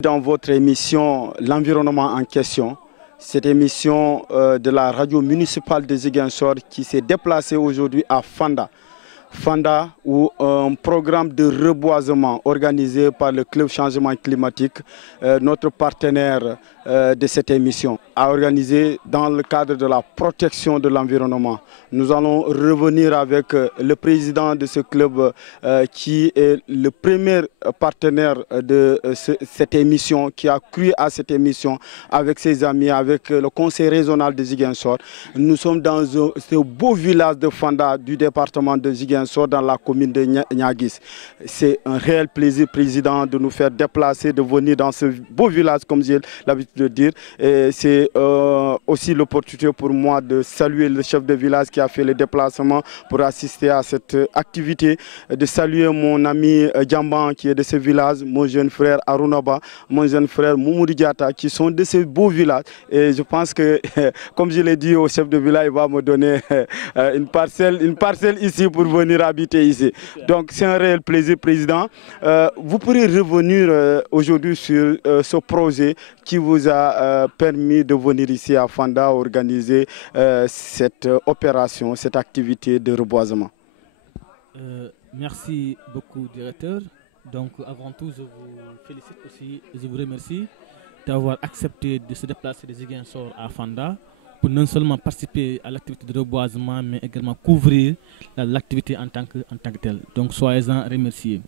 Dans votre émission L'environnement en question, cette émission de la radio municipale de Ziguinchor qui s'est déplacée aujourd'hui à Fanda. Fanda, où un programme de reboisement organisé par le Club Changement Climatique, notre partenaire de cette émission, a organisé dans le cadre de la protection de l'environnement. Nous allons revenir avec le président de ce club qui est le premier partenaire de cette émission, qui a cru à cette émission avec ses amis, avec le conseil régional de Ziguinchor. Nous sommes dans ce beau village de Fanda du département de Ziguinchor, dans la commune de Niaguis. C'est un réel plaisir, président, de nous faire déplacer, de venir dans ce beau village, comme j'ai l'habitude de dire. C'est aussi l'opportunité pour moi de saluer le chef de village qui a fait le déplacement pour assister à cette activité, de saluer mon ami Djamban qui est de ce village, mon jeune frère Arunaba, mon jeune frère Moumoudi Diata qui sont de ce beau village. Et je pense que, comme je l'ai dit au chef de village, il va me donner une parcelle ici pour venir habiter ici. Donc c'est un réel plaisir, président. Vous pourrez revenir aujourd'hui sur ce projet qui vous a permis de venir ici à Fanda organiser cette opération, cette activité de reboisement. Merci beaucoup, directeur. Donc avant tout, je vous félicite aussi, je vous remercie d'avoir accepté de se déplacer de Ziguinchor à Fanda pour non seulement participer à l'activité de reboisement, mais également couvrir l'activité en tant que telle. Donc soyez-en remerciés.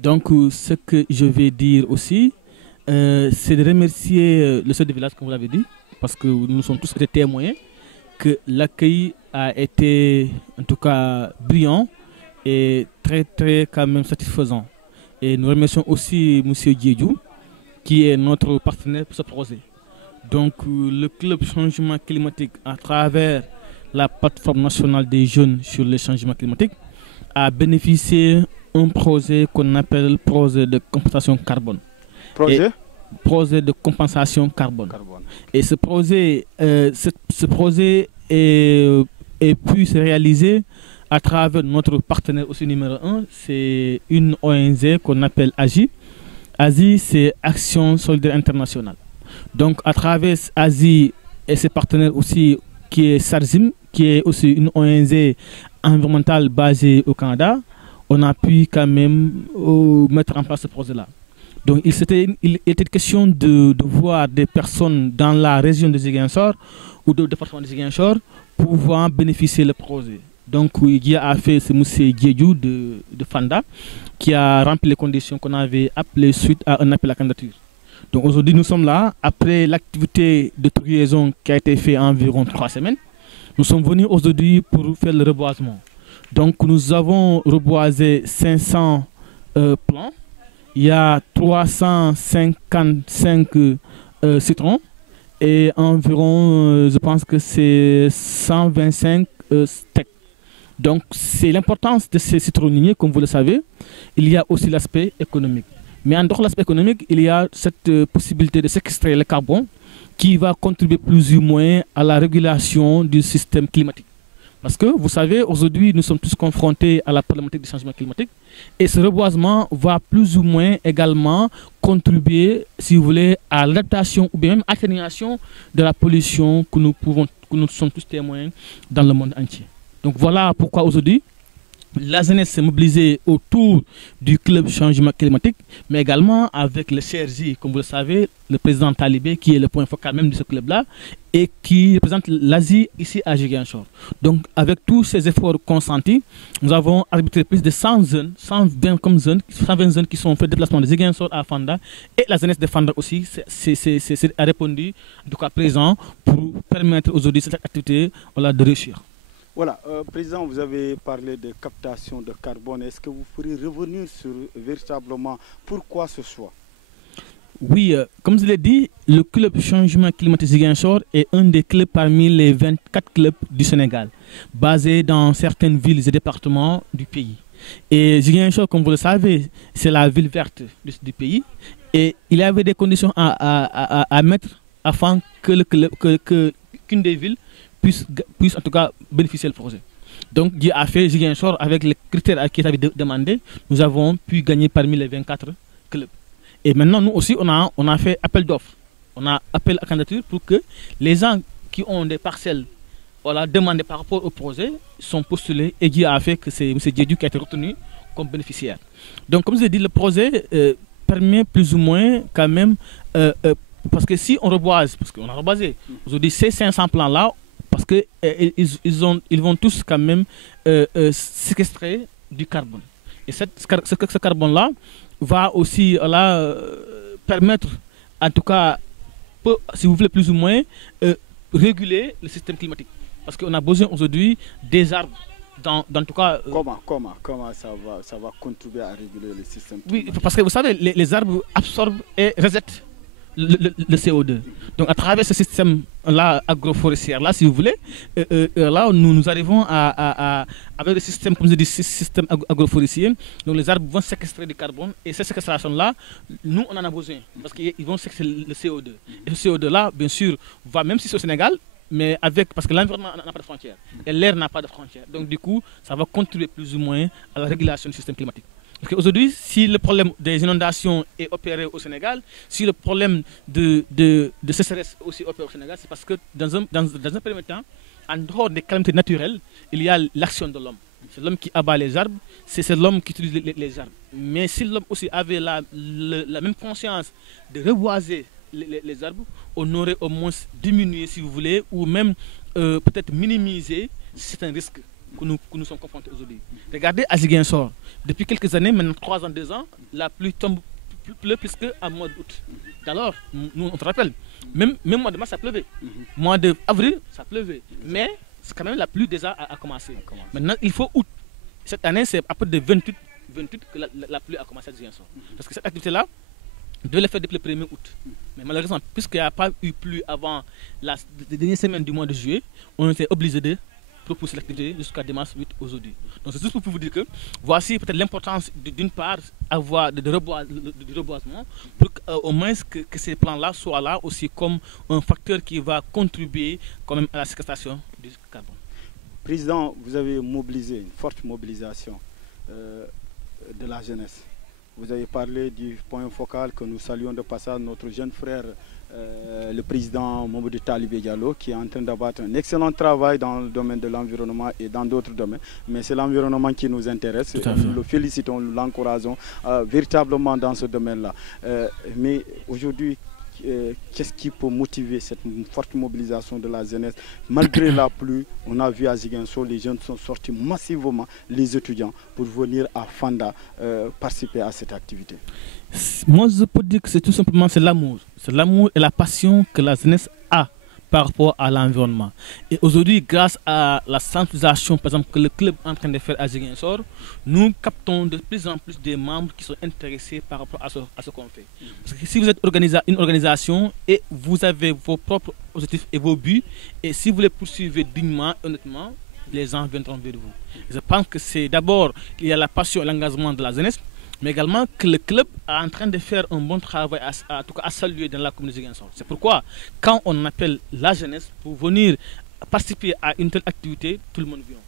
Donc ce que je vais dire aussi, c'est de remercier le chef de village, comme vous l'avez dit, parce que nous sommes tous été témoins que l'accueil a été en tout cas brillant et très quand même satisfaisant. Et nous remercions aussi M. Diédiou, qui est notre partenaire pour ce projet. Donc le club changement climatique, à travers la plateforme nationale des jeunes sur le changement climatique, a bénéficié d'un projet qu'on appelle projet de compensation carbone. Projet de compensation carbone. Et ce projet, est pu se réaliser à travers notre partenaire aussi numéro 1, c'est une ONG qu'on appelle AGI. AGI, c'est Action Solidaire Internationale. Donc à travers AGI et ses partenaires aussi, qui est SARZIM, qui est aussi une ONG environnementale basée au Canada, on a pu quand même mettre en place ce projet-là. Donc il était question de voir des personnes dans la région de Ziguinchor ou du département de Ziguinchor pouvoir bénéficier du projet. Donc il a fait ce monsieur Diédiou de Fanda qui a rempli les conditions qu'on avait appelées suite à un appel à candidature. Donc aujourd'hui nous sommes là, après l'activité de triaison qui a été faite environ 3 semaines. Nous sommes venus aujourd'hui pour faire le reboisement. Donc nous avons reboisé 500 plants. Il y a 355 citrons et environ, je pense que c'est 125 steaks. Donc c'est l'importance de ces citronniers, comme vous le savez. Il y a aussi l'aspect économique. Mais en dehors de l'aspect économique, il y a cette possibilité de séquestrer le carbone qui va contribuer plus ou moins à la régulation du système climatique. Parce que vous savez, aujourd'hui, nous sommes tous confrontés à la problématique du changement climatique et ce reboisement va plus ou moins également contribuer, si vous voulez, à l'adaptation ou bien même atténuation de la pollution que nous sommes tous témoins dans le monde entier. Donc voilà pourquoi aujourd'hui, la jeunesse s'est mobilisée autour du club changement climatique, mais également avec le CRJ, comme vous le savez, le président Talibé, qui est le point focal même de ce club-là, et qui représente l'Asie ici à Ziguinchor. Donc avec tous ces efforts consentis, nous avons arbitré plus de 100 jeunes, 120 jeunes qui sont fait déplacement de Ziguinchor à Fanda, et la jeunesse de Fanda aussi a répondu, en tout cas présent, pour permettre aujourd'hui cette activité de réussir. Voilà, président, vous avez parlé de captation de carbone. Est-ce que vous pourriez revenir sur véritablement pourquoi ce choix? Oui, comme je l'ai dit, le club changement climatique Ziguinchor est un des clubs parmi les 24 clubs du Sénégal, basés dans certaines villes et départements du pays. Et Ziguinchor, comme vous le savez, c'est la ville verte du pays. Et il y avait des conditions à mettre afin que qu'une des villes puisse en tout cas bénéficier du projet. Donc, Dieu a fait Ziguinchor avec les critères qui étaient demandés. Nous avons pu gagner parmi les 24 clubs. Et maintenant, nous aussi, on a fait appel d'offres. On a appel à candidature pour que les gens qui ont des parcelles, voilà, demandées par rapport au projet sont postulés, et Dieu a fait que c'est M. Diédu qui a été retenu comme bénéficiaire. Donc, comme je l'ai dit, le projet permet plus ou moins quand même, parce que si on reboise, parce qu'on a reboisé, aujourd'hui ces 500 plans-là, parce qu'ils vont tous quand même séquestrer du carbone. Et ce carbone-là va aussi permettre, en tout cas, si vous voulez plus ou moins, réguler le système climatique. Parce qu'on a besoin aujourd'hui des arbres. Dans tout cas, comment ça va contribuer à réguler le système climatique? Oui, parce que vous savez, les arbres absorbent et rejettent le CO2. Donc à travers ce système-là agroforestier-là, si vous voulez, là nous arrivons avec le système, comme je dis, système agroforestier. Donc les arbres vont séquestrer du carbone, et cette séquestration-là, nous on en a besoin parce qu'ils vont séquestrer le CO2. Et ce CO2-là, bien sûr, va, même si c'est au Sénégal, mais parce que l'environnement n'a pas de frontières et l'air n'a pas de frontières. Donc du coup, ça va contribuer plus ou moins à la régulation du système climatique. Parce qu'aujourd'hui, si le problème des inondations est opéré au Sénégal, si le problème de sécheresse aussi opéré au Sénégal, c'est parce que dans un premier temps, en dehors des calamités naturelles, il y a l'action de l'homme. C'est l'homme qui abat les arbres, c'est l'homme qui utilise les arbres. Mais si l'homme aussi avait la même conscience de reboiser les arbres, on aurait au moins diminué, si vous voulez, ou même peut-être minimiser certains risques que nous sommes confrontés aujourd'hui. Regardez à Ziguinchor, depuis quelques années, maintenant 3 ans, 2 ans, la pluie pleut plus qu'en mois d'août. Alors, nous on te rappelle, même mois de mars ça pleuvait, mois d'avril ça pleuvait, mais c'est quand même la pluie déjà a commencé. Maintenant il faut août. Cette année c'est à peu de 28 que la pluie a commencé à Ziguinchor. Parce que cette activité-là, devait le faire depuis le 1er août. Mais malheureusement, puisqu'il n'y a pas eu pluie avant la dernière semaine du mois de juillet, on était obligé de proposer l'activité jusqu'à dimanche 8 aujourd'hui. Donc c'est juste pour vous dire que voici peut-être l'importance d'une part avoir du reboisement pour au moins que ces plans-là soient là aussi comme un facteur qui va contribuer quand même à la séquestration du carbone. Président, vous avez mobilisé une forte mobilisation de la jeunesse. Vous avez parlé du point focal que nous saluons de passage, notre jeune frère, le président Mamadou Talibé Diallo, qui est en train d'abattre un excellent travail dans le domaine de l'environnement et dans d'autres domaines. Mais c'est l'environnement qui nous intéresse. Nous le félicitons, nous l'encourageons véritablement dans ce domaine-là. Mais aujourd'hui, qu'est-ce qui peut motiver cette forte mobilisation de la jeunesse? Malgré la pluie, on a vu à Ziguinchor, les jeunes sont sortis massivement, les étudiants, pour venir à Fanda participer à cette activité. Moi, je peux dire que c'est tout simplement l'amour. C'est l'amour et la passion que la jeunesse a par rapport à l'environnement. Et aujourd'hui, grâce à la sensibilisation, par exemple, que le club est en train de faire à Ziguinchor, nous captons de plus en plus des membres qui sont intéressés par rapport à ce qu'on fait. Parce que si vous êtes une organisation et vous avez vos propres objectifs et vos buts, et si vous les poursuivez dignement, honnêtement, les gens viendront vers vous. Et je pense que c'est d'abord, il y a la passion et l'engagement de la jeunesse, mais également que le club est en train de faire un bon travail, en tout cas à saluer dans la commune de Ziguinchor. C'est pourquoi, quand on appelle la jeunesse pour venir participer à une telle activité, tout le monde vient.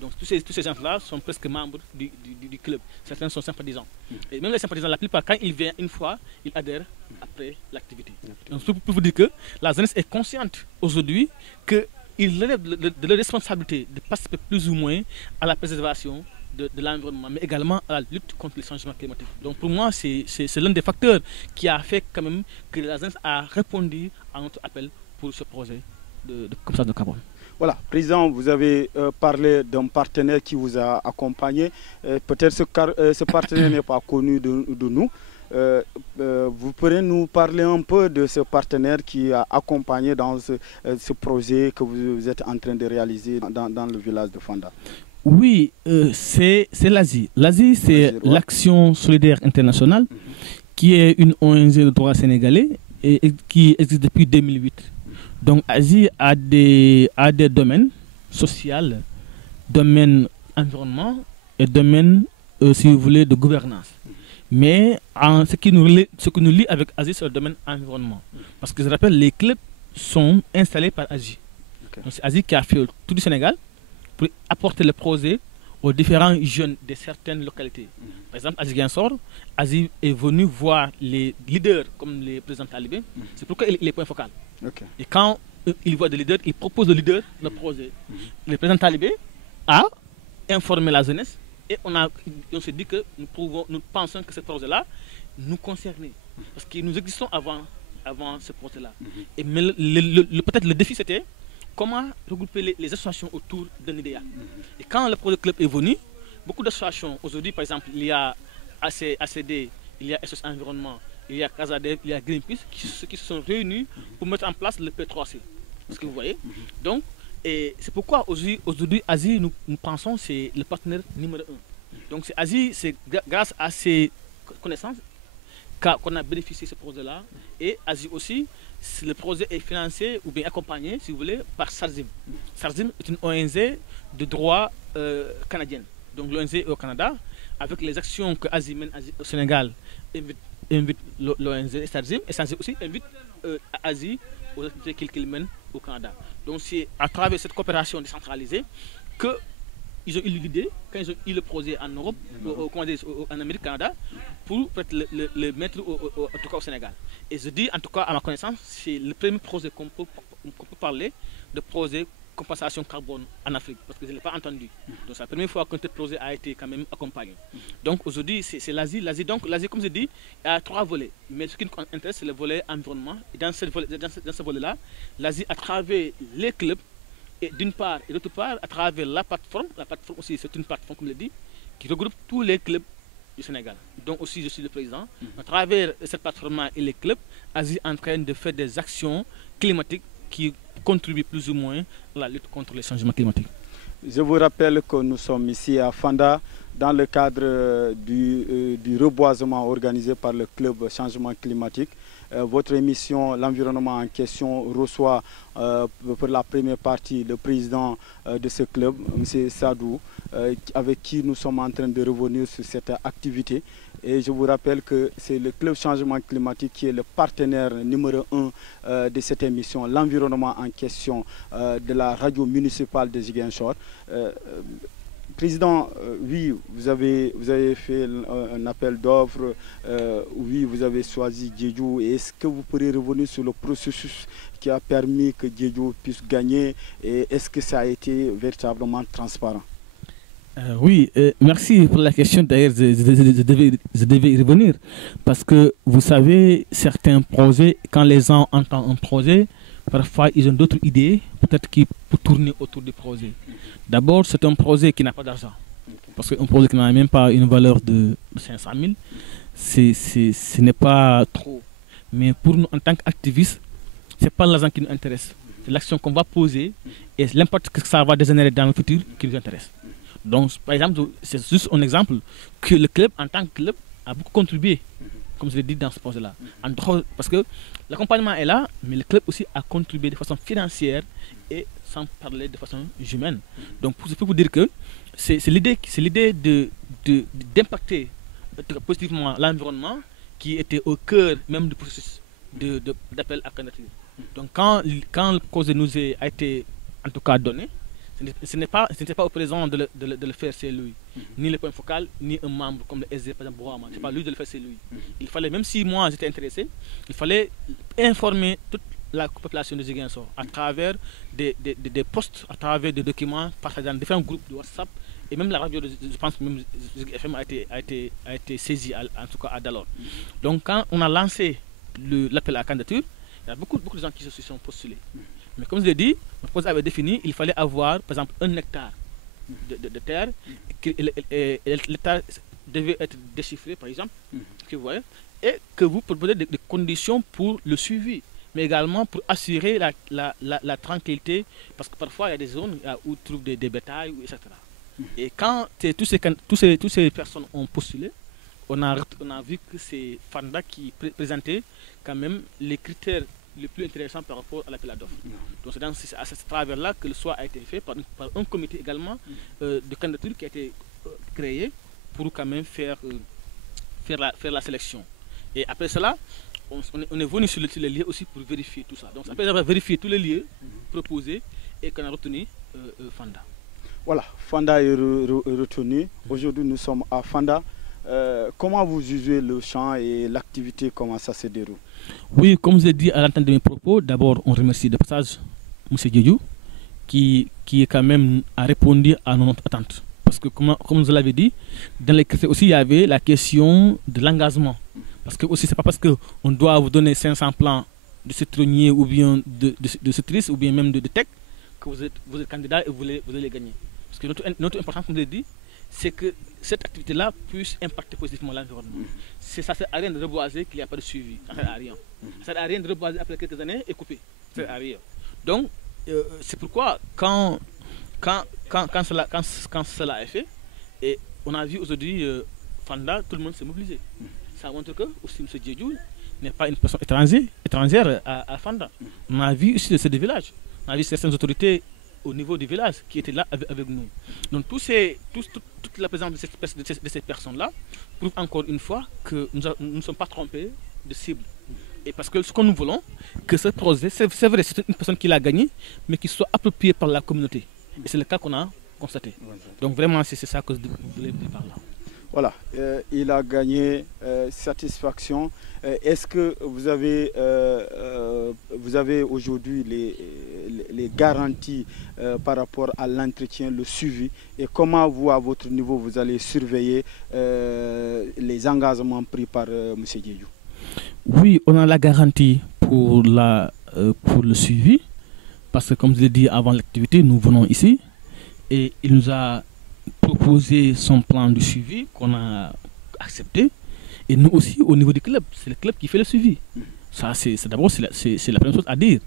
Donc tous ces gens-là sont presque membres du club. Certains sont sympathisants. Et même les sympathisants, la plupart, quand ils viennent une fois, ils adhèrent après l'activité. Donc pour vous dire que la jeunesse est consciente aujourd'hui qu'ils relèvent de leur responsabilité de participer plus ou moins à la préservation de l'environnement, mais également à la lutte contre le changement climatique. Donc pour moi, c'est l'un des facteurs qui a fait quand même que la jeunesse a répondu à notre appel pour ce projet de captage de carbone. Voilà, Président, vous avez parlé d'un partenaire qui vous a accompagné. Peut-être ce partenaire n'est pas connu de nous. Vous pourrez nous parler un peu de ce partenaire qui a accompagné dans ce projet que vous êtes en train de réaliser dans le village de Fanda? Oui, c'est l'Asie. L'Asie, c'est l'Action solidaire internationale, qui est une ONG de droit sénégalais et qui existe depuis 2008. Donc, Asie a des domaines sociaux, domaines environnement et domaines, si vous voulez, de gouvernance. Mais ce qui nous lie avec Asie, c'est le domaine environnement. Parce que je rappelle, les clubs sont installés par Asie. Donc, c'est Asie qui a fait tout du Sénégal pour apporter le projet aux différents jeunes de certaines localités. Par exemple, à Ziguinchor, Aziz est venu voir les leaders comme les présidents talibés. C'est pourquoi il est point focal. Ok. Et quand il voit des leaders, il propose aux leaders le projet. Le président talibé a informé la jeunesse et on s'est dit que nous pensons que ce projet-là nous concernait. Parce que nous existons avant ce projet-là. Et mais peut-être le défi c'était comment regrouper les associations autour d'un idéal. Et quand le projet club est venu, beaucoup d'associations, aujourd'hui par exemple, il y a ACD, il y a SOS Environnement, il y a Casadev, il y a Greenpeace qui se sont réunis pour mettre en place le P3C. Parce que vous voyez. Donc, et c'est pourquoi aujourd'hui, Aziz, nous pensons que c'est le partenaire numéro 1. Donc, Aziz, c'est grâce à ses connaissances qu'on a bénéficié de ce projet-là. Et Aziz aussi, le projet est financé ou bien accompagné, si vous voulez, par SARZIM. SARZIM est une ONG de droit canadienne. Donc, l'ONG au Canada, avec les actions que Aziz mène au Sénégal, invite l'ONG SARZIM et SARZIM aussi invite Aziz aux activités qu'il mène au Canada. Donc c'est à travers cette coopération décentralisée qu'ils ont eu l'idée, quand ils ont eu le projet en Europe, en Amérique, Canada, pour le mettre en tout cas au Sénégal. Et je dis, en tout cas à ma connaissance, c'est le premier projet qu'on peut parler de projet compensation carbone en Afrique, parce que je ne l'ai pas entendu. Donc c'est la première fois que ce projet a été quand même accompagné. Donc aujourd'hui, c'est l'Asie. Donc l'Asie, comme je dis, il y a 3 volets. Mais ce qui nous intéresse, c'est le volet environnement. Et dans ce volet-là, l'Asie, à travers les clubs, et d'une part, et d'autre part, à travers la plateforme aussi, c'est une plateforme, comme je l'ai dit, qui regroupe tous les clubs du Sénégal. Donc aussi, je suis le président. À travers cette plateforme et les clubs, l'Asie est en train de faire des actions climatiques qui contribue plus ou moins à la lutte contre les changements climatiques. Je vous rappelle que nous sommes ici à Fanda dans le cadre du reboisement organisé par le club Changement Climatique. Votre émission L'environnement en question reçoit pour la première partie le président de ce club, M. Sadou, avec qui nous sommes en train de revenir sur cette activité. Et je vous rappelle que c'est le club Changement Climatique qui est le partenaire numéro 1 de cette émission, l'environnement en question de la radio municipale de Ziguinchor. Président, oui, vous avez fait un appel d'offres, oui, vous avez choisi Diédhiou. Est-ce que vous pourrez revenir sur le processus qui a permis que Diédhiou puisse gagner et est-ce que ça a été véritablement transparent? Oui, merci pour la question. D'ailleurs, je devais y revenir parce que vous savez, certains projets, quand les gens entendent un projet, parfois ils ont d'autres idées, peut-être qui pour tourner autour du projet. D'abord, c'est un projet qui n'a pas d'argent. Parce qu'un projet qui n'a même pas une valeur de 500 000, ce n'est pas trop. Mais pour nous, en tant qu'activistes, ce n'est pas l'argent qui nous intéresse. C'est l'action qu'on va poser et l'impact que ça va dégénérer dans le futur qui nous intéresse. Donc, par exemple, c'est juste un exemple que le club, en tant que club, a beaucoup contribué, comme je l'ai dit dans ce projet-là. Parce que l'accompagnement est là, mais le club aussi a contribué de façon financière et sans parler de façon humaine. Donc, je peux vous dire que c'est l'idée d'impacter positivement l'environnement qui était au cœur même du processus d'appel à candidature. Donc, quand le projet nous a été en tout cas donné, ce n'était pas au président de le faire, c'est lui. Ni le point focal, ni un membre comme le SD, par exemple, Bourama. Ce n'est pas lui de le faire, c'est lui. Il fallait, même si moi j'étais intéressé, il fallait informer toute la population de Ziguinchor à travers des posts, à travers des documents partagés dans différents groupes de WhatsApp. Et même la radio, je pense que même FM a été saisie, en tout cas à Dalor. Donc quand on a lancé l'appel à la candidature, il y a beaucoup de gens qui se sont postulés. Mais comme je l'ai dit, le projet avait défini, il fallait avoir, par exemple, 1 hectare de terre. Et l'hectare devait être déchiffré, par exemple, que vous voyez, et que vous proposez des conditions pour le suivi, mais également pour assurer la tranquillité, parce que parfois il y a des zones où on trouve des bétails, etc. Et quand toutes ces personnes ont postulé, on a vu que c'est Fanda qui présentait quand même les critères les plus intéressants par rapport à l'appel à d'offres. Donc c'est à ce travers-là que le choix a été fait par un comité également de candidature qui a été créé pour quand même faire la sélection. Et après cela, on est venu sur les lieux aussi pour vérifier tout ça. Donc après avoir vérifié tous les lieux proposés et qu'on a retenu Fanda. Voilà, Fanda est retenu. Aujourd'hui, nous sommes à Fanda. Comment vous jugez le champ et l'activité, comment ça se déroule? Oui, comme je l'ai dit à l'entente de mes propos, d'abord, on remercie de passage M. Diédiou, qui est quand même a répondu à notre attente. Parce que, comme je l'avais dit, dans les critères aussi, il y avait la question de l'engagement. Parce que aussi, ce n'est pas parce qu'on doit vous donner 500 plans de citronnier ou bien de citrus ou bien même de tech que vous êtes candidat et vous allez gagner. Parce que notre importance, comme je l'ai dit, c'est que cette activité-là puisse impacter positivement l'environnement. Ça ne sert à rien de reboiser qu'il n'y a pas de suivi. Ça ne sert à rien. Ça ne sert à rien de reboiser après quelques années et couper. Ça ne sert à rien. Donc, c'est pourquoi quand cela est fait, et on a vu aujourd'hui Fanda, tout le monde s'est mobilisé. Ça montre que aussi M. Diédiou n'est pas une personne étrangère à Fanda. On a vu aussi ces deux villages. On a vu certaines autorités au niveau du village qui étaient là avec nous. Donc toute la présence de ces personnes-là prouve encore une fois que nous ne sommes pas trompés de cible. Et parce que ce que nous voulons, que ce projet, c'est vrai, c'est une personne qui l'a gagné, mais qui soit approprié par la communauté. Et c'est le cas qu'on a constaté. Donc vraiment, c'est ça que je voulais dire par là. Voilà, il a gagné satisfaction. Est-ce que vous avez aujourd'hui les garanties par rapport à l'entretien, le suivi, et comment vous, à votre niveau, vous allez surveiller les engagements pris par M. Diédiou? Oui, on a la garantie pour le suivi, parce que comme je l'ai dit avant l'activité, nous venons ici et il nous a proposé son plan de suivi qu'on a accepté. Et nous aussi, au niveau du club, c'est le club qui fait le suivi. Ça, d'abord, c'est la première chose à dire.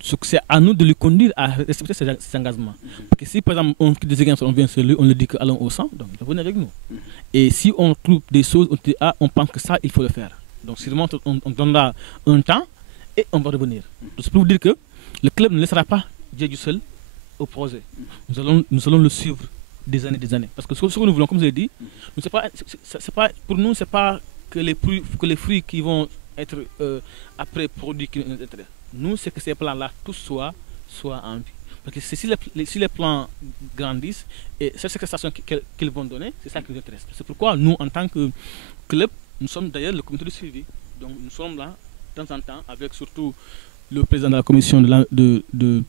C'est à nous de lui conduire à respecter ses engagements. Parce que si, par exemple, on quitte des exemples, on vient sur lui, on lui dit que allons au centre, donc il va venir avec nous. Et si on trouve des choses, on dit, on pense que ça, il faut le faire. Donc, sûrement, on donnera un temps et on va revenir. Donc, c'est pour vous dire que le club ne laissera pas Diédiou seul au projet. Nous allons le suivre des années. Parce que ce que nous voulons, comme je l'ai dit, pour nous, ce n'est pas que les fruits qui vont être après produits qui vont être. Nous, c'est que ces plans-là, tous soient en vie. Parce que si les plans grandissent, et cette séquestration qu'ils vont donner, c'est ça qui nous intéresse. C'est pourquoi nous, en tant que club, nous sommes d'ailleurs le comité de suivi. Donc nous sommes là, de temps en temps, avec surtout le président de la commission de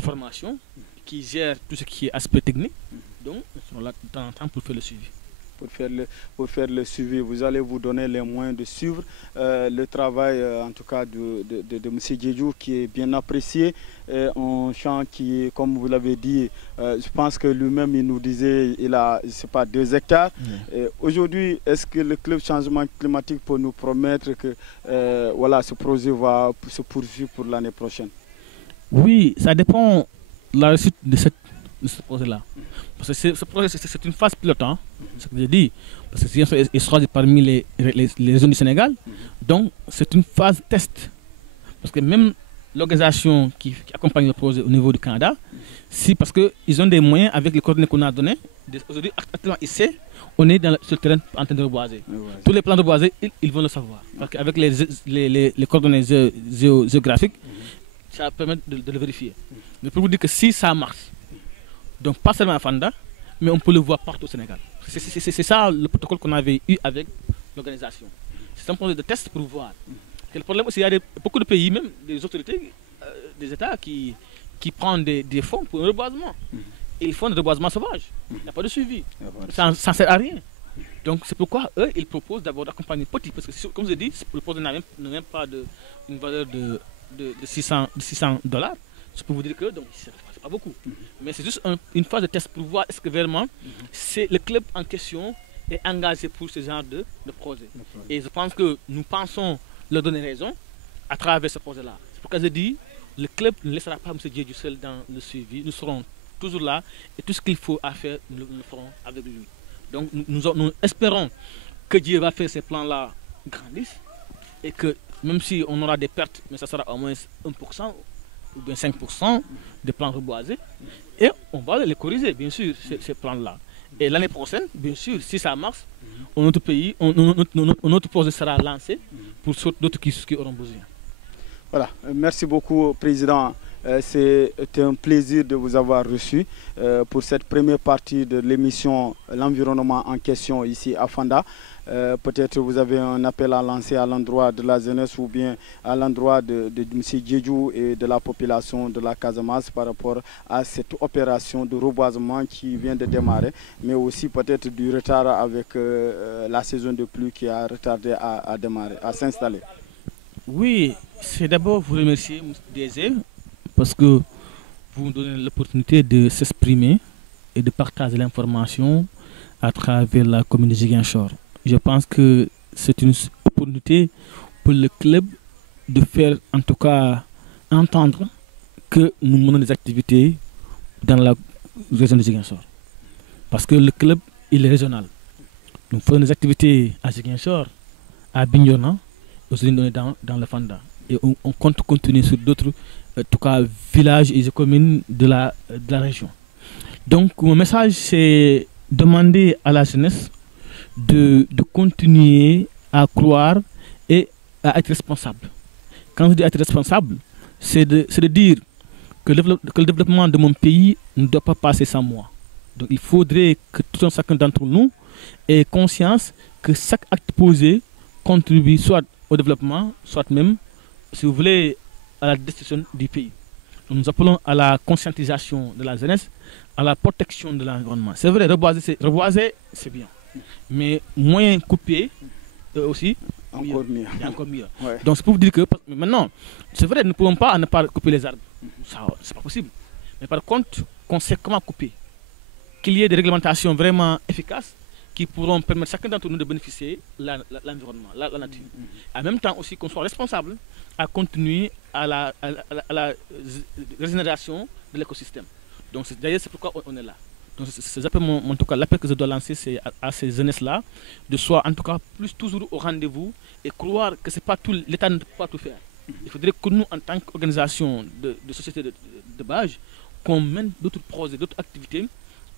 formation, qui gère tout ce qui est aspect technique. Donc nous sommes là de temps en temps pour faire le suivi. Pour faire le suivi, vous allez vous donner les moyens de suivre le travail, en tout cas, de M. Diédiou, qui est bien apprécié. Un champ qui, comme vous l'avez dit, je pense que lui-même, il nous disait, il a, je sais pas, 2 hectares. Aujourd'hui, est-ce que le club changement climatique peut nous promettre que voilà, ce projet va se poursuivre pour l'année prochaine? Oui, ça dépend de la réussite de ce projet-là. Parce que ce projet, c'est une phase pilote, ce que j'ai dit. Parce que c'est choisi parmi les régions du Sénégal. Donc, c'est une phase test. Parce que même l'organisation qui accompagne le projet au niveau du Canada, parce qu'ils ont des moyens avec les coordonnées qu'on a données. Aujourd'hui, actuellement, ici, on est sur le terrain en train de reboiser. Tous les plans de reboiser, ils vont le savoir. Parce qu'avec les coordonnées géographiques, ça permet de le vérifier. Mais pour vous dire que si ça marche, donc pas seulement à Fanda, mais on peut le voir partout au Sénégal. C'est ça le protocole qu'on avait eu avec l'organisation. C'est un projet de test pour voir. Et le problème aussi, il y a beaucoup de pays, même des autorités, des États qui prennent des fonds pour un reboisement. Et ils font un reboisement sauvage. Il n'y a pas de suivi. Ça ne sert à rien. Donc c'est pourquoi eux, ils proposent d'abord d'accompagner petit. Parce que comme je dis, le projet n'a même pas une valeur de $600. C'est pour vous dire que c'est pas beaucoup. Mais c'est juste une phase de test pour voir est-ce que vraiment le club en question est engagé pour ce genre de projet. Et je pense que nous pensons leur donner raison à travers ce projet-là. C'est pourquoi je dis, le club ne laissera pas M. Diédiou seul dans le suivi. Nous serons toujours là et tout ce qu'il faut à faire, nous le ferons avec lui. Donc nous espérons que Dieu va faire ces plans-là grandissent et que même si on aura des pertes, mais ça sera au moins 1%, ou bien 5% des plants reboisés, et on va les corriger, bien sûr, ces plans-là. Et l'année prochaine, bien sûr, si ça marche, notre pays, notre projet sera lancé pour d'autres qui auront besoin. Voilà, merci beaucoup, Président C'est un plaisir de vous avoir reçu pour cette première partie de l'émission L'environnement en question ici à Fanda. Peut-être vous avez un appel à lancer à l'endroit de la jeunesse ou bien à l'endroit de M. Djedjou et de la population de la Casamance par rapport à cette opération de reboisement qui vient de démarrer, mais aussi peut-être du retard avec la saison de pluie qui a retardé à démarrer, à s'installer. Oui, c'est d'abord vous remercier, M. DG, parce que vous me donnez l'opportunité de s'exprimer et de partager l'information à travers la commune de Ziguinchor. Je pense que c'est une opportunité pour le club de faire en tout cas entendre que nous menons des activités dans la région de Ziguinchor. Parce que le club, il est régional. Nous faisons des activités à Ziguinchor, à Bignona, aussi dans le Fanda. Et on compte continuer sur d'autres en tout cas, villages et communes de la région. Donc mon message, c'est demander à la jeunesse de continuer à croire et à être responsable. Quand je dis être responsable, c'est de dire que le développement de mon pays ne doit pas passer sans moi. Donc il faudrait que tout un chacun d'entre nous ait conscience que chaque acte posé contribue soit au développement, soit même, si vous voulez, à la destruction du pays. Donc nous appelons à la conscientisation de la jeunesse, à la protection de l'environnement. C'est vrai, reboiser, c'est bien. Mais moyen coupé aussi, encore mieux. Encore mieux. Ouais. Donc c'est pour vous dire que maintenant, c'est vrai, nous ne pouvons pas ne pas couper les arbres. C'est pas possible. Mais par contre, qu'on sait comment couper. Qu'il y ait des réglementations vraiment efficaces qui pourront permettre à chacun d'entre nous de bénéficier de l'environnement, la nature. En même temps aussi qu'on soit responsable à continuer à la régénération de l'écosystème. Donc d'ailleurs c'est pourquoi on est là. Donc c'est en tout cas l'appel que je dois lancer, c'est à ces jeunesses-là de soit en tout cas toujours au rendez-vous et croire que c'est pas tout, l'État ne peut pas tout faire. Il faudrait que nous, en tant qu'organisation de société de base, qu'on mène d'autres projets, d'autres activités,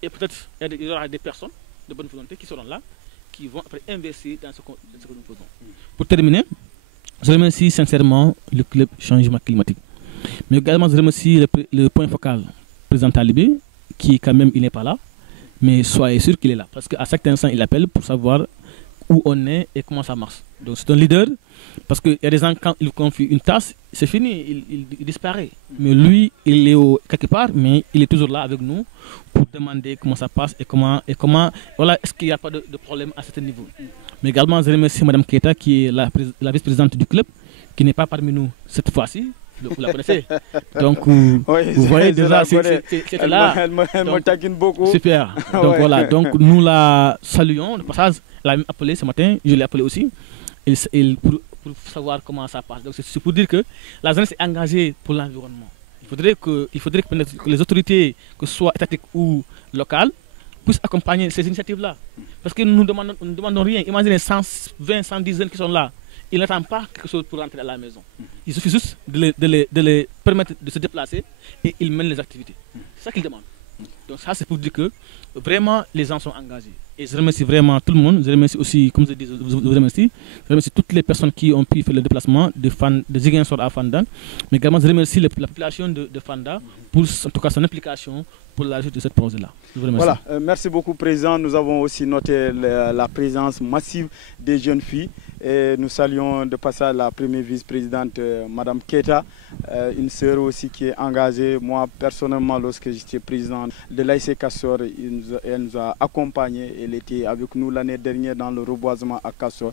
et peut-être il y aura des personnes de bonne volonté qui seront là, qui vont après investir dans ce que nous faisons. Pour terminer, je remercie sincèrement le club Changement Climatique. Mais également, je remercie le point focal, le président Talibé, qui quand même, il n'est pas là, mais soyez sûr qu'il est là. Parce qu'à chaque instant, il appelle pour savoir où on est et comment ça marche. Donc c'est un leader, parce qu'il y a des gens, quand il confie une tâche, c'est fini, il disparaît. Mais lui, il est quelque part, mais il est toujours là avec nous pour demander comment ça passe et comment voilà, est-ce qu'il n'y a pas de problème à ce niveau. Mais également, je remercie Mme Keita, qui est la vice-présidente du club, qui n'est pas parmi nous cette fois-ci. Vous la connaissez. Donc, oui, vous voyez déjà, c'est là. Elle me taquine beaucoup. Super. Donc voilà, donc nous la saluons. De passage, elle a même appelé ce matin, je l'ai appelé aussi, pour savoir comment ça passe. Donc c'est pour dire que la jeunesse est engagée pour l'environnement. Il faudrait que les autorités, que ce soit étatiques ou locales, puissent accompagner ces initiatives-là. Parce que nous ne demandons rien. Imaginez 120, 110 jeunes qui sont là. Ils n'attendent pas quelque chose pour rentrer à la maison. Il suffit juste de les permettre de se déplacer et ils mènent les activités. C'est ça qu'ils demandent. Donc ça, c'est pour dire que vraiment, les gens sont engagés. Et je remercie vraiment tout le monde. Je remercie aussi, comme je dis, je remercie toutes les personnes qui ont pu faire le déplacement de Ziguinchor à Fanda. Mais également, je remercie la population de Fanda pour en tout cas son implication pour la réussite de ce projet-là. Voilà, merci beaucoup, Président. Nous avons aussi noté la présence massive des jeunes filles. Et nous saluons de passage la première vice-présidente, Mme Keita, une sœur aussi qui est engagée. Moi, personnellement, lorsque j'étais président de l'AIC Kassor, elle nous a accompagnés. Elle était avec nous l'année dernière dans le reboisement à Kassor.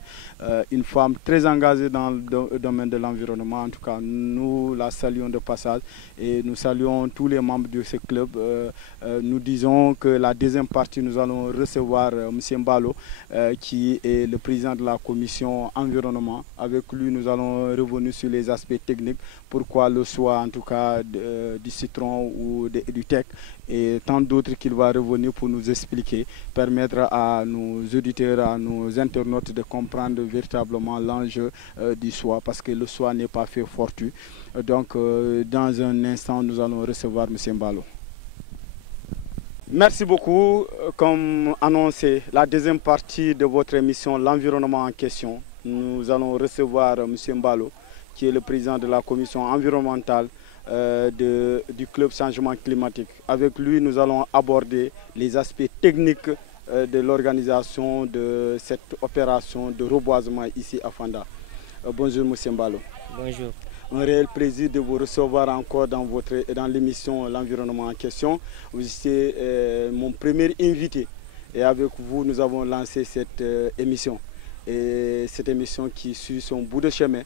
Une femme très engagée dans le domaine de l'environnement. En tout cas, nous la saluons de passage et nous saluons tous les membres de ce club. Nous disons que la deuxième partie, nous allons recevoir M. Mbalo, qui est le président de la commission environnement. Avec lui, nous allons revenir sur les aspects techniques, pourquoi le choix en tout cas du citron ou du teck et tant d'autres qu'il va revenir pour nous expliquer, permettre à nos auditeurs, à nos internautes de comprendre véritablement l'enjeu du choix, parce que le choix n'est pas fait fortuit. Donc dans un instant, nous allons recevoir M. Mbalo. Merci beaucoup. Comme annoncé, la deuxième partie de votre émission, l'environnement en question, nous allons recevoir M. Mbalo, qui est le président de la commission environnementale du club changement climatique. Avec lui, nous allons aborder les aspects techniques de l'organisation de cette opération de reboisement ici à Fanda. Bonjour M. Mbalo. Bonjour. Un réel plaisir de vous recevoir encore dans l'émission L'environnement en question. Vous êtes mon premier invité et avec vous, nous avons lancé cette émission. Et cette émission qui suit son bout de chemin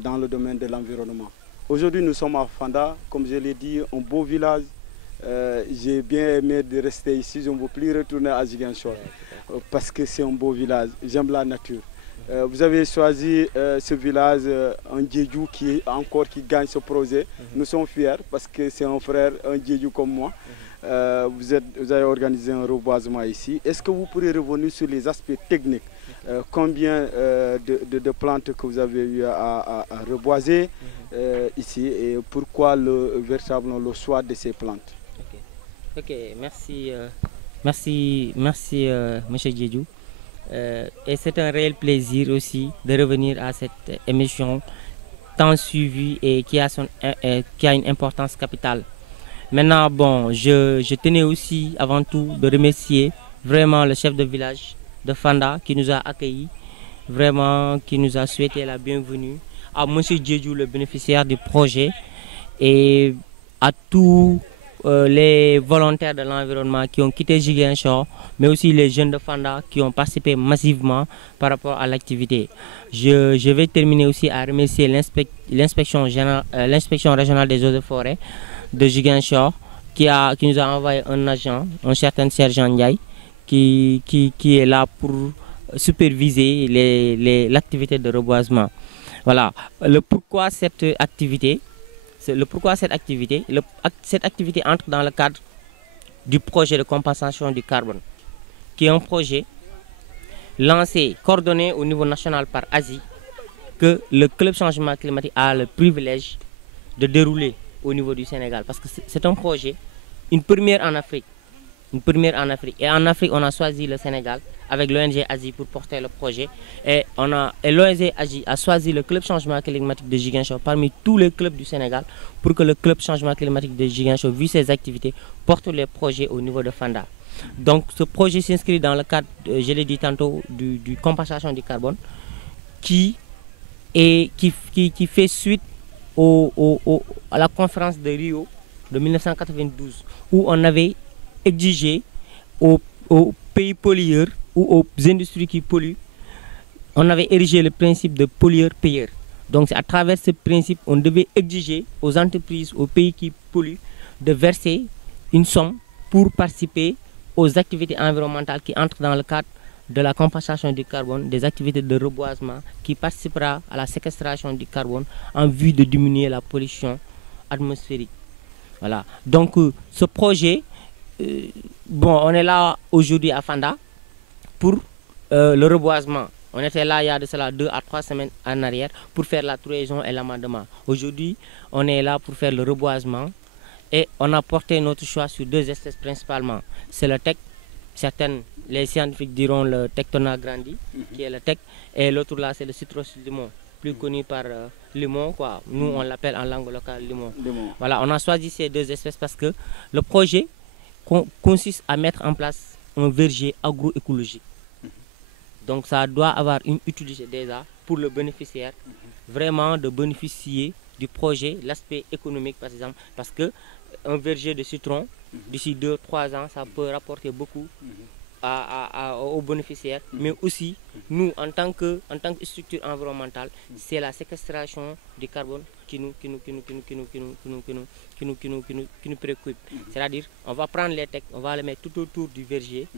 dans le domaine de l'environnement. Aujourd'hui, nous sommes à Fanda, comme je l'ai dit, un beau village. J'ai bien aimé de rester ici, je ne veux plus retourner à Ziguinchor parce que c'est un beau village, j'aime la nature. Vous avez choisi ce village, un Djedjou qui gagne ce projet. Nous sommes fiers parce que c'est un frère, un Djedjou comme moi. Vous avez organisé un reboisement ici. Est-ce que vous pourrez revenir sur les aspects techniques? Combien de plantes que vous avez eu à reboiser ici et pourquoi véritablement le choix de ces plantes? Ok, merci M. Djedjou. Et c'est un réel plaisir aussi de revenir à cette émission tant suivie et qui a une importance capitale. Maintenant, bon, je tenais aussi avant tout de remercier vraiment le chef de village de Fanda qui nous a accueillis, vraiment qui nous a souhaité la bienvenue, à M. Djedjou, le bénéficiaire du projet, et à tous les volontaires de l'environnement qui ont quitté Ziguinchor, mais aussi les jeunes de Fanda qui ont participé massivement par rapport à l'activité. Je vais terminer aussi à remercier l'inspection régionale des eaux et forêts de Ziguinchor qui nous a envoyé un agent, un certain sergent Ndiaye, qui est là pour superviser l'activité de reboisement. Voilà. Pourquoi cette activité? Cette activité entre dans le cadre du projet de compensation du carbone, qui est un projet lancé, coordonné au niveau national par ASI, que le club changement climatique a le privilège de dérouler au niveau du Sénégal. Parce que c'est un projet, une première en Afrique. Et en Afrique, on a choisi le Sénégal avec l'ONG ASI pour porter le projet. Et l'ONG ASI a choisi le club changement climatique de Ziguinchor parmi tous les clubs du Sénégal pour que le club changement climatique de Ziguinchor, vu ses activités, porte les projets au niveau de Fanda. Donc ce projet s'inscrit dans le cadre, je l'ai dit tantôt, du compensation du carbone qui fait suite à la conférence de Rio de 1992 où on avait exigé aux pays pollueurs ou aux industries qui polluent, on avait érigé le principe de pollueur-payeur. Donc à travers ce principe, on devait exiger aux entreprises, aux pays qui polluent, de verser une somme pour participer aux activités environnementales qui entrent dans le cadre de la compensation du carbone, des activités de reboisement qui participera à la séquestration du carbone en vue de diminuer la pollution atmosphérique. Voilà. Donc ce projet, bon, on est là aujourd'hui à Fanda pour le reboisement. On était là il y a de cela 2 à 3 semaines en arrière pour faire la trouaison et l'amendement. Aujourd'hui, on est là pour faire le reboisement et on a porté notre choix sur 2 espèces principalement. C'est le teck, les scientifiques diront le Tectona grandi, qui est le teck, et l'autre là c'est le Citrus limon, plus connu par limon, quoi. Nous on l'appelle en langue locale limon. Voilà, on a choisi ces 2 espèces parce que le projet consiste à mettre en place un verger agroécologique. Donc ça doit avoir une utilité déjà pour le bénéficiaire, vraiment de bénéficier du projet, l'aspect économique par exemple, parce que un verger de citron, d'ici 2-3 ans, ça peut rapporter beaucoup aux bénéficiaires, mais aussi nous en tant que structure environnementale, c'est la séquestration du carbone qui nous préoccupe. C'est-à-dire, on va prendre les tecs, on va les mettre tout autour du verger,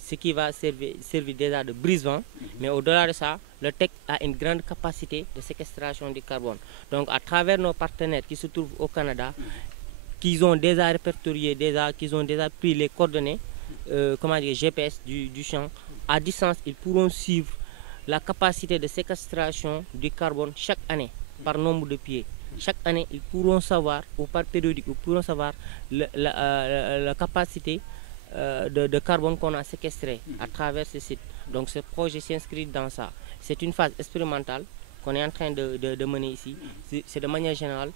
ce qui va servir déjà de brise-vent, mais au-delà de ça, le teck a une grande capacité de séquestration du carbone. Donc à travers nos partenaires qui se trouvent au Canada, qui ont déjà répertorié, qui ont déjà pris les coordonnées, GPS du champ, à distance, ils pourront suivre la capacité de séquestration du carbone chaque année par nombre de pieds. Chaque année, ils pourront savoir, ou par périodique, ils pourront savoir la capacité de carbone qu'on a séquestré à travers ce site. Donc ce projet s'inscrit dans ça. C'est une phase expérimentale qu'on est en train de mener ici. C'est de manière générale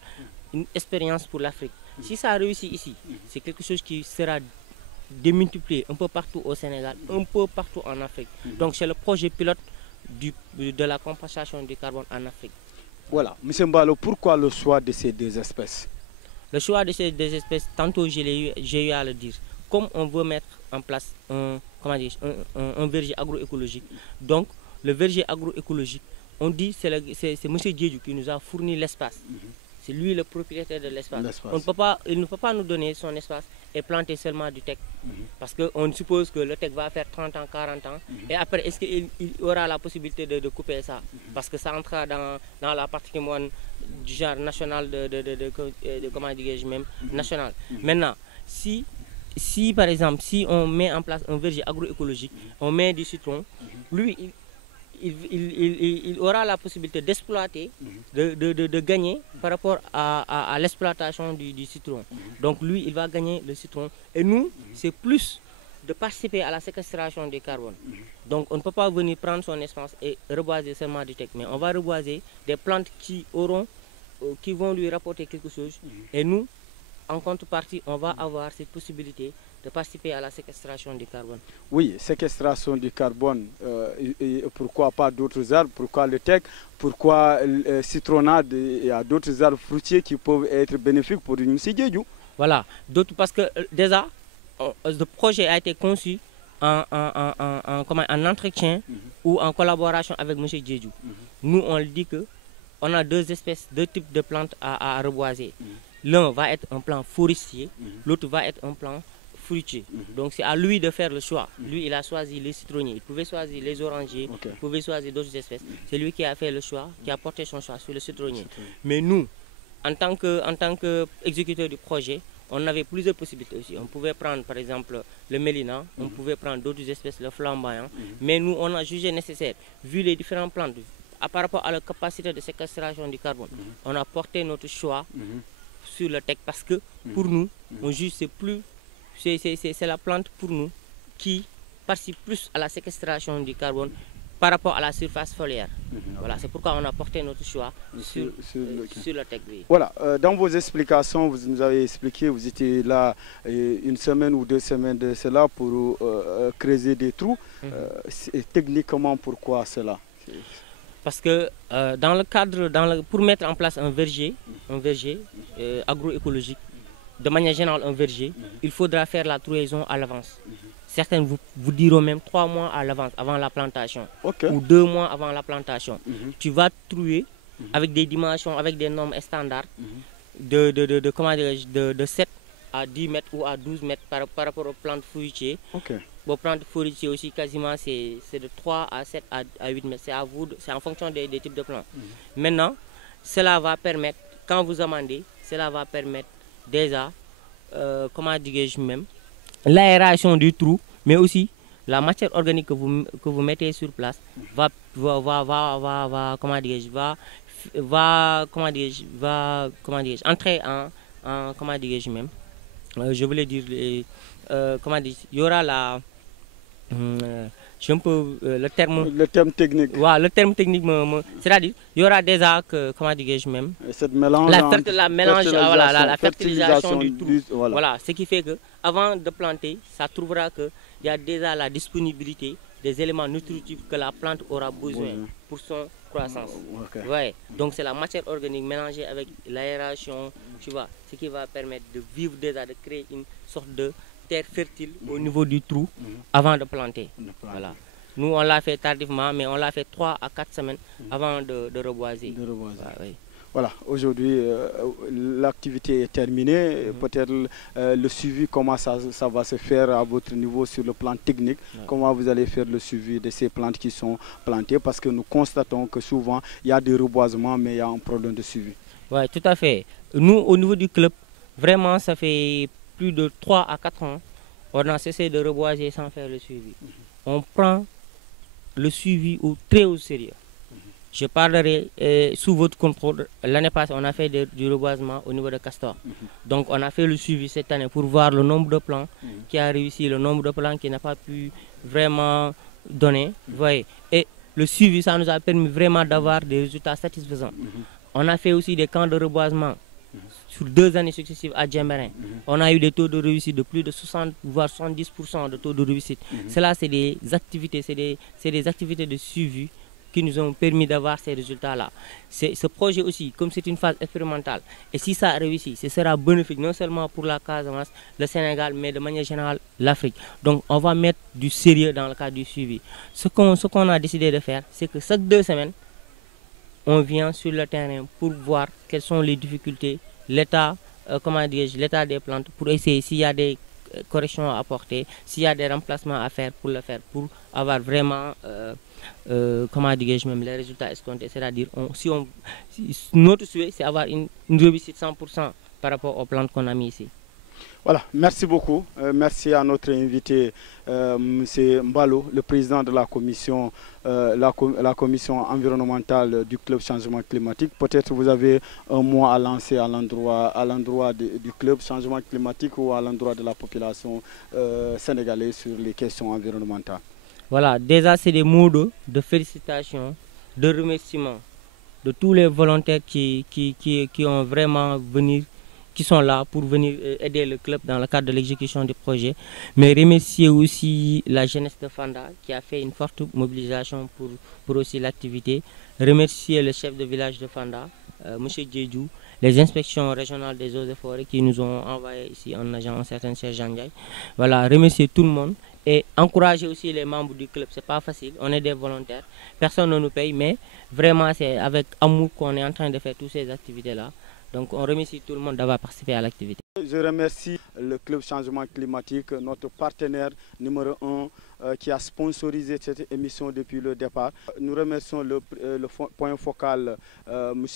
une expérience pour l'Afrique. Si ça réussit ici, c'est quelque chose qui sera démultiplié un peu partout au Sénégal, un peu partout en Afrique. Donc c'est le projet pilote de la compensation du carbone en Afrique. Voilà. M. Mbalo, pourquoi le choix de ces deux espèces? Le choix de ces deux espèces, tantôt j'ai eu à le dire, comme on veut mettre en place un verger agroécologique, donc le verger agroécologique, on dit c'est M. Diédhiou qui nous a fourni l'espace. C'est lui le propriétaire de l'espace. Il ne peut pas nous donner son espace et planter seulement du teck. Parce qu'on suppose que le teck va faire 30 ans, 40 ans. Et après, est-ce qu'il aura la possibilité de couper ça? Parce que ça entrera dans la partie du genre national comment dirais-je même, national. Maintenant, si par exemple, si on met en place un verger agroécologique, on met du citron, lui, il aura la possibilité d'exploiter, de gagner par rapport à l'exploitation du citron. Donc lui, il va gagner le citron. Et nous, c'est plus de participer à la séquestration du carbone. Donc on ne peut pas venir prendre son espace et reboiser seulement du teck, mais on va reboiser des plantes qui vont lui rapporter quelque chose. Et nous, en contrepartie, on va avoir cette possibilité de participer à la séquestration du carbone. Oui, séquestration du carbone. Et pourquoi pas d'autres arbres? Pourquoi le teck? Pourquoi citronnade? Il y a d'autres arbres fruitiers qui peuvent être bénéfiques pour M. Diédhiou. Voilà, d'autres parce que déjà, le projet a été conçu en entretien ou en collaboration avec M. Diédhiou. Nous, on dit qu'on a deux types de plantes à reboiser. L'un va être un plan forestier, l'autre va être un plan fruitier. Donc c'est à lui de faire le choix. Lui, il a choisi les citronniers, il pouvait choisir les orangiers, il pouvait choisir d'autres espèces. C'est lui qui a fait le choix, qui a porté son choix sur le citronnier. Mais nous, en tant qu'exécuteur du projet, on avait plusieurs possibilités aussi. On pouvait prendre par exemple le mélina, on pouvait prendre d'autres espèces, le flamboyant. Mais nous, on a jugé nécessaire, vu les différentes plantes, par rapport à la capacité de séquestration du carbone, on a porté notre choix sur le teck parce que pour nous, on juge c'est la plante pour nous qui participe plus à la séquestration du carbone par rapport à la surface foliaire. Voilà, c'est pourquoi on a porté notre choix sur le teck. Voilà, dans vos explications, vous nous avez expliqué, vous étiez là une semaine ou 2 semaines de cela pour creuser des trous. Techniquement, pourquoi cela? Parce que dans le cadre, pour mettre en place un verger agroécologique, de manière générale un verger, il faudra faire la trouaison à l'avance. Certains vous diront même 3 mois à l'avance, avant la plantation, ou 2 mois avant la plantation. Tu vas trouer avec des dimensions, avec des normes standards de 7 à 10 mètres ou à 12 mètres par rapport aux plantes fruitières. Aux plantes fruitières aussi, quasiment, c'est de 3 à 7 à 8 mètres. C'est en fonction des types de plantes. Maintenant, cela va permettre, quand vous amendez, cela va permettre déjà, comment dirais-je même, l'aération du trou, mais aussi la matière organique que vous mettez sur place va entrer en comment dirais-je même, je voulais dire, comment dire, il y aura le terme technique. Ouais, le terme technique, c'est-à-dire, il y aura déjà, comment dirais-je même, la fertilisation du trou. Voilà, ce qui fait que avant de planter, ça trouvera qu'il y a déjà la disponibilité des éléments nutritifs que la plante aura besoin pour son croissance. Ouais. Donc c'est la matière organique mélangée avec l'aération, tu vois, ce qui va permettre de vivre déjà, de créer une sorte de terre fertile au niveau du trou avant de planter. Voilà. Nous, on l'a fait tardivement, mais on l'a fait 3 à 4 semaines avant de reboiser. Voilà, aujourd'hui, l'activité est terminée. Peut-être le suivi, comment ça va se faire à votre niveau sur le plan technique. Comment vous allez faire le suivi de ces plantes qui sont plantées. Parce que nous constatons que souvent, il y a des reboisements, mais il y a un problème de suivi. Oui, tout à fait. Nous, au niveau du club, vraiment, ça fait plus de 3 à 4 ans, on a cessé de reboiser sans faire le suivi. On prend le suivi très au sérieux. Je parlerai sous votre contrôle. L'année passée, on a fait du reboisement au niveau de Castor. Donc, on a fait le suivi cette année pour voir le nombre de plants qui a réussi, le nombre de plants qui n'a pas pu vraiment donner. Voyez. Et le suivi, ça nous a permis vraiment d'avoir des résultats satisfaisants. On a fait aussi des camps de reboisement sur 2 années successives à Djemberin. On a eu des taux de réussite de plus de 60 voire 70% de taux de réussite. Cela, c'est des activités, c'est des activités de suivi qui nous ont permis d'avoir ces résultats-là. Ce projet aussi, comme c'est une phase expérimentale, et si ça réussit, ce sera bénéfique non seulement pour la Casamance, le Sénégal, mais de manière générale l'Afrique. Donc on va mettre du sérieux dans le cadre du suivi. Ce qu'on a décidé de faire, c'est que chaque 2 semaines, on vient sur le terrain pour voir quelles sont les difficultés, l'état des plantes, pour essayer s'il y a des corrections à apporter, s'il y a des remplacements à faire, pour avoir vraiment les résultats escomptés. C'est-à-dire, notre souhait, c'est avoir une réussite 100% par rapport aux plantes qu'on a mis ici. Voilà, merci beaucoup. Merci à notre invité, M. Mbalo, le président de la commission, la commission environnementale du Club Changement Climatique. Peut-être vous avez un mot à lancer à l'endroit du Club Changement Climatique ou à l'endroit de la population sénégalaise sur les questions environnementales. Voilà, déjà c'est des mots de félicitations, de remerciements de tous les volontaires qui ont vraiment venu, qui sont là pour venir aider le club dans le cadre de l'exécution du projet. Mais remercier aussi la jeunesse de Fanda qui a fait une forte mobilisation pour aussi l'activité. Remercier le chef de village de Fanda, M. Djedjou, les inspections régionales des eaux et forêts qui nous ont envoyé ici en agent un certain Serge Ndiaye. Voilà, remercier tout le monde et encourager aussi les membres du club. C'est pas facile, on est des volontaires, personne ne nous paye, mais vraiment c'est avec amour qu'on est en train de faire toutes ces activités-là. Donc on remercie tout le monde d'avoir participé à l'activité. Je remercie le Club Changement Climatique, notre partenaire numéro 1 qui a sponsorisé cette émission depuis le départ. Nous remercions le point focal, M.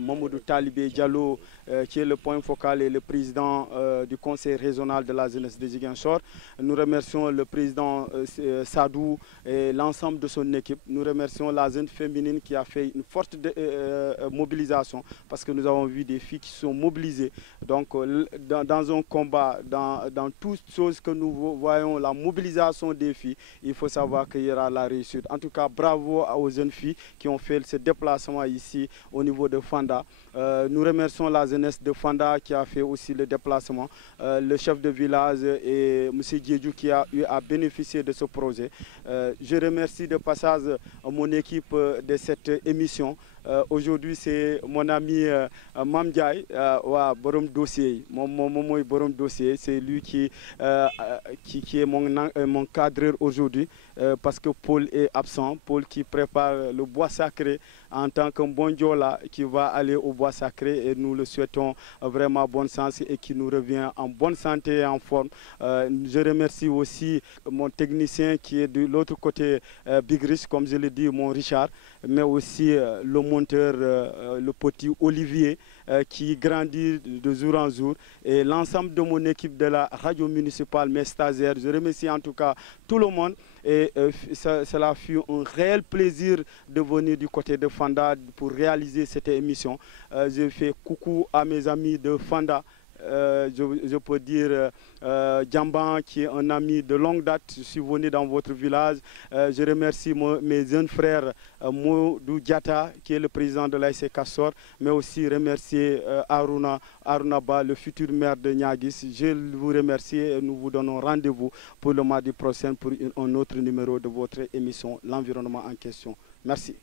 Mamoudou Talibé Diallo, qui est le point focal et le président du conseil régional de la jeunesse de Ziguinchor. Nous remercions le président Sadou et l'ensemble de son équipe. Nous remercions la jeune féminine qui a fait une forte mobilisation parce que nous avons vu des filles qui sont mobilisées. Donc, dans un combat, dans toutes choses que nous voyons, la mobilisation des filles, il faut savoir qu'il y aura la réussite. En tout cas, bravo aux jeunes filles qui ont fait ce déplacement ici au niveau de Fanda. Nous remercions la jeunesse de Fanda qui a fait aussi le déplacement, le chef de village et M. Djedjou qui a eu à bénéficier de ce projet. Je remercie de passage mon équipe de cette émission. Aujourd'hui, c'est mon ami Mamdiaye, Borom Dossier. Borom Dossier, c'est lui qui est mon cadreur aujourd'hui parce que Paul est absent. Paul qui prépare le bois sacré en tant qu'un bon Diola qui va aller au bois sacré et nous le souhaitons vraiment bon sens et qui nous revient en bonne santé et en forme. Je remercie aussi mon technicien qui est de l'autre côté Big Rich, comme je l'ai dit, mon Richard, mais aussi le monteur, le petit Olivier qui grandit de jour en jour et l'ensemble de mon équipe de la radio municipale, mes stagiaires. Je remercie en tout cas tout le monde et cela fut un réel plaisir de venir du côté de Fanda pour réaliser cette émission. Je fais coucou à mes amis de Fanda. Je peux dire Djamban qui est un ami de longue date. Je suis venu dans votre village. Je remercie mes jeunes frères Moudou Diata qui est le président de l'ASC Kassor, mais aussi remercier Aruna Ba, le futur maire de Niaguis. Je vous remercie et nous vous donnons rendez-vous pour le mardi prochain pour un autre numéro de votre émission L'environnement en question. Merci.